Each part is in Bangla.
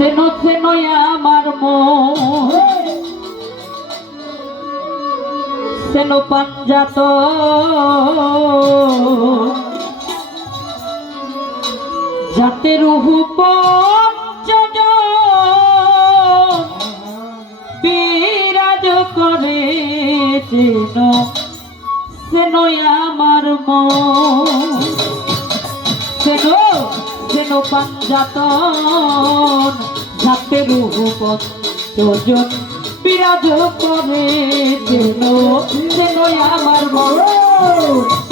সেনো সেনো আমার মন সেনো পাঞ্জাত। যাতে রুহু বিরাজ করে যেন সেন আমার মন সেন পাঞ্জাতন যাতে রুহু তোজন বিরাজ করে যেন যেন আমার মন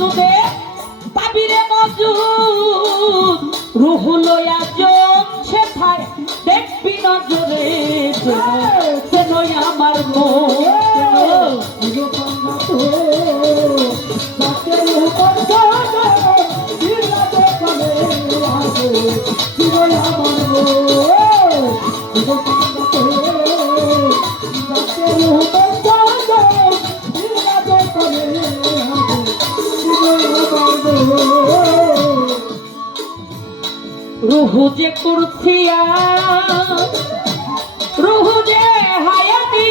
আজুদে পাবিরে মজু রুহুল আজম সেথায় দেখবি নজরে সেন আমার মন। রুহু যে কুরসিয়া রুহু যে হায়াতি।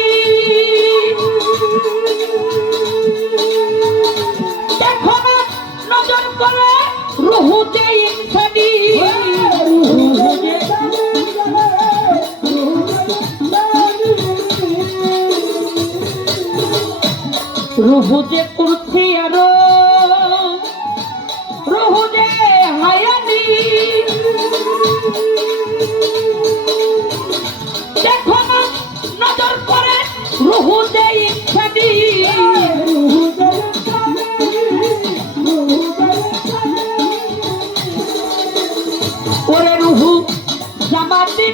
দেখো না, নজর করে রুহু যে ইনসানি রুহু যে রুহু যে কুরসিয়া রো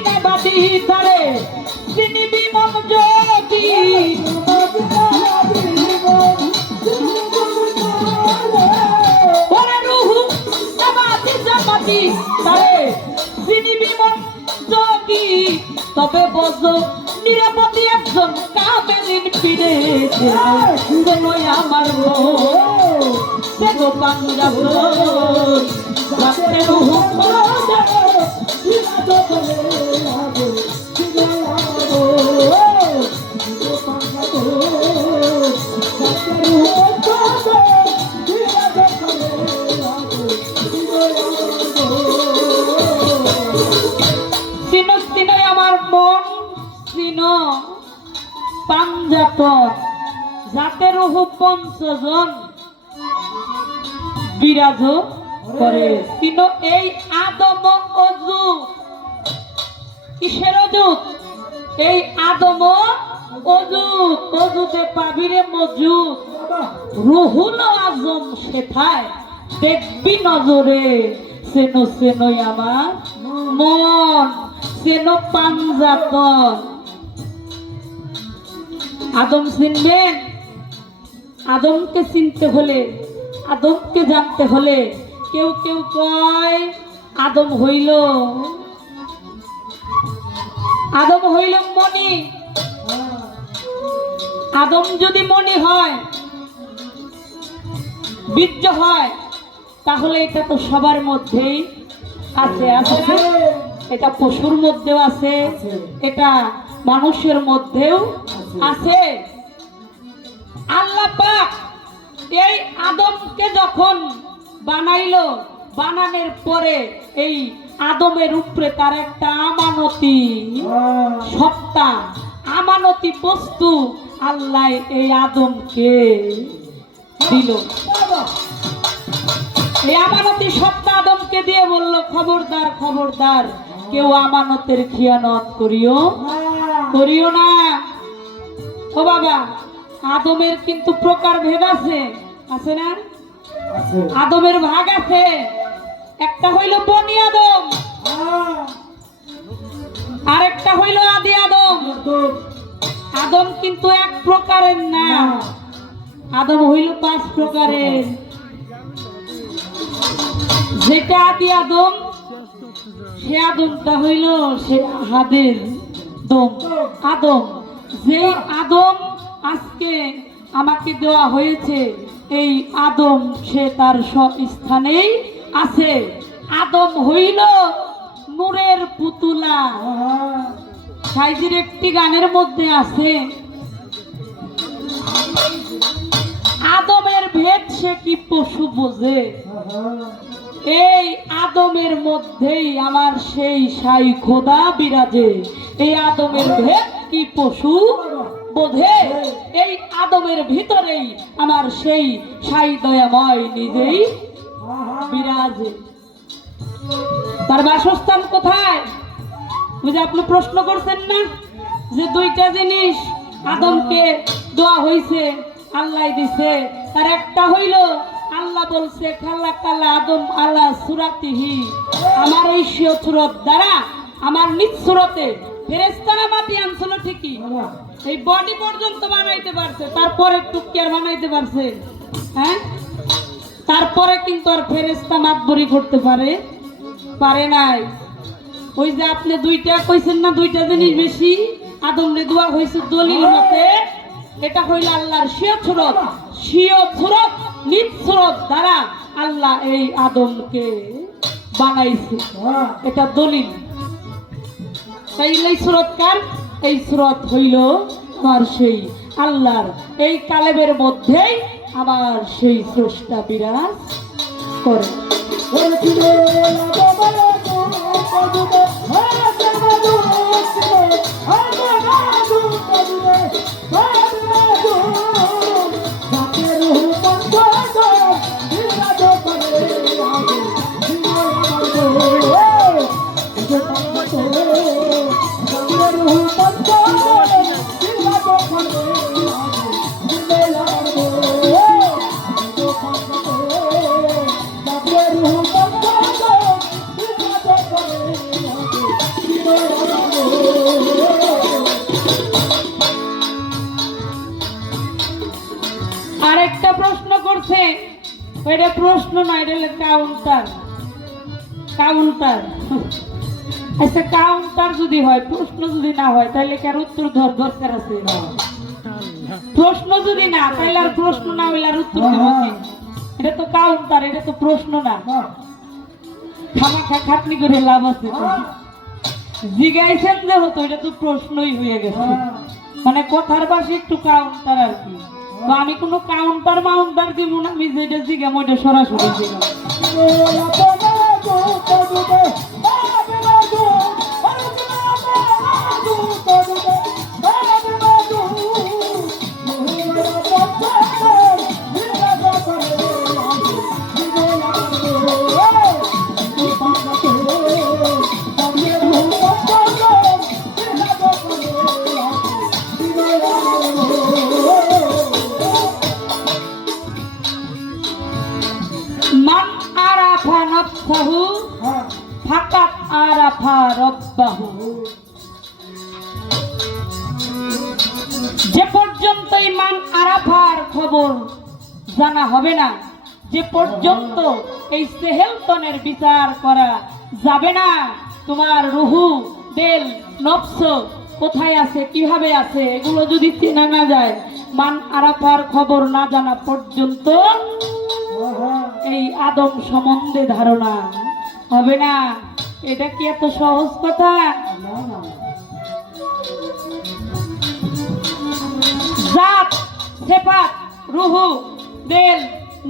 নেবাদি তারে তিনি বিমম জ্যোতি। তবে বজ নিরাপত্তি একজন কামেলিন ফিরে আমার গো পাঞ্জাব রাতে রুহু সিন পাঞ্জাত যাতে রুহু পঞ্চজন। বিরাজ করে। কিন্তু এই আদম অজু কিসের অজুত এই আদম অজুত অজুতে পাবিরে মজুদ। রুহুল আজম সেথায় দেখবি নজরে সেনো সেনোই আমার মন সেনো পাঞ্জাতন। আদম চিনবেন? আদমকে চিনতে হলে আদমকে জানতে হলে কেউ কেউ কয় আদম হইল। আদম হইল মনি আদম যদি মনি হয় বীর্য হয় তাহলে এটা তো সবার মধ্যেই আছে আছে এটা পশুর মধ্যেও আছে। এটা মানুষের মধ্যেও আছে। আল্লাহ পাক এই আদমকে যখন বানাইলো, বানানোর পরে এই আদমের উপরে তার একটা আমানতি সত্তা, আমানতি বস্তু আল্লাহ এই আদমকে দিল। এই আমানতি সত্তা আদমকে দিয়ে বলল, খবরদার খবরদার, কেউ আমানতের খিয়ানত করিও করিও না। ও বাবা আদমের কিন্তু প্রকার ভেদ আছে। আছে না? আদমের ভাগ আছে। একটা হইল বনি আদম। হ্যাঁ। আর একটা হইল আদি আদম। আদম কিন্তু এক প্রকারের না। না আদম হইল পাঁচ প্রকারের। যেটা আদি আদম সে আদমটা হইল সে হাদের দম। আদম। যে আদম আজকে আমাকে দেওয়া হয়েছে, এই আদম সে তার স্থানেই আছে। আদম হইল নূরের পুতুলা। সাইজের একটি গানের মধ্যে আছে, আদমের ভেদ সে কি পশু বোঝে? এই আদমের মধ্যেই আমার সেই সাই খোদা বিরাজে। এই আদমের ভেদ কি পশু বোধে এই আদমের ভিতরেই আমার সেই সাই দয়াময় নিজেই বিরাজে। তার বাসস্থান কোথায়? বুঝে আপনি প্রশ্ন করছেন না? যে দুইটা জিনিস আদমকে দেওয়া হয়েছে আল্লাহ দিছে। তার একটা হইল, আল্লাহ বলছে খাল্লা কাল্লা আদম আল্লাহ সুরাতিহি। আমার এই সুরত দ্বারা, আমার নিজ সুরতে ফেরেস্তারা মাটি আনছিল ঠিকই। এই বডি পর্যন্ত বানাইতে পারছে তারপরে টুকি আর বানাইতে পারছে। হ্যাঁ? তারপরে কিন্তু আর ফেরেস্তা মাতবরি করতে পারে পারে নাই। ওই যে আপনি দুইটা কইছেন না দুইটা জিনিস বেশি আদম দোয়া হয়েছে দলিল মতে এটা হইল আল্লাহর শিয় সুরত। শিয় সুরত নিজ সুরত দ্বারা আল্লাহ এই আদমকে বানাইছে। হ্যাঁ। এটা দলিল। এই সুরত কার এই সুরত হইল আমার সেই আল্লাহর এই কালেবের মধ্যেই আমার সেই স্রষ্টা বিরাজ করে আরেকটা প্রশ্ন করছে। এটা প্রশ্ন না এটা কাউন্টার কাউন্টার আচ্ছা কাউন্টার যদি হয়, প্রশ্ন যদি না হয়, তাহলে কার উত্তর ধর, দরকার আছে? প্রশ্ন যদি না, তাহলে আর প্রশ্ন না হইলে আর উত্তর এটা তো কাউন্টার এটা তো প্রশ্ন না। খামাখা খাটনি করে লাভ আছে তো। যে হতো, এটা তো প্রশ্নই হয়ে গেছে। মানে কথার পাশে একটু কাউন্টার আর কি। তো আমি কোনো কাউন্টার মাউন্টার দিব না আমি যেটা জিগে ওইটা সরাসরি জিগাম যে পর্যন্ত ইমান আরাফার খবর জানা হবে না, যে পর্যন্ত এই সেহেলতনের বিচার করা যাবে না, তোমার রুহু, দেল, নফস কোথায় আছে, কীভাবে আছে, এগুলো যদি চেনা না যায়, মান আরাফার খবর না জানা পর্যন্ত এই আদম সম্বন্ধে ধারণা হবে না। এটা কি এত সহজ কথা? জাত সেপাত রুহু দেল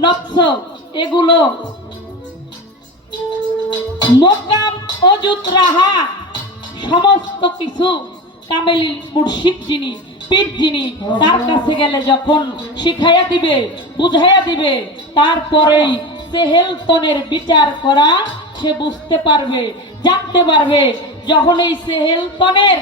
নকশ, এগুলো। মোকাম অজুত রাহা, সমস্ত কিছু কামেলিল মুর্শিদ যিনি, পীর যিনি, তার কাছে গেলে যখন শিখাইয়া দিবে, বুঝাইয়া দিবে, তারপরেই সেহেলতনের বিচার করা সে বুঝতে পারবে জানতে পারবে। যখন এই সেহেলতনের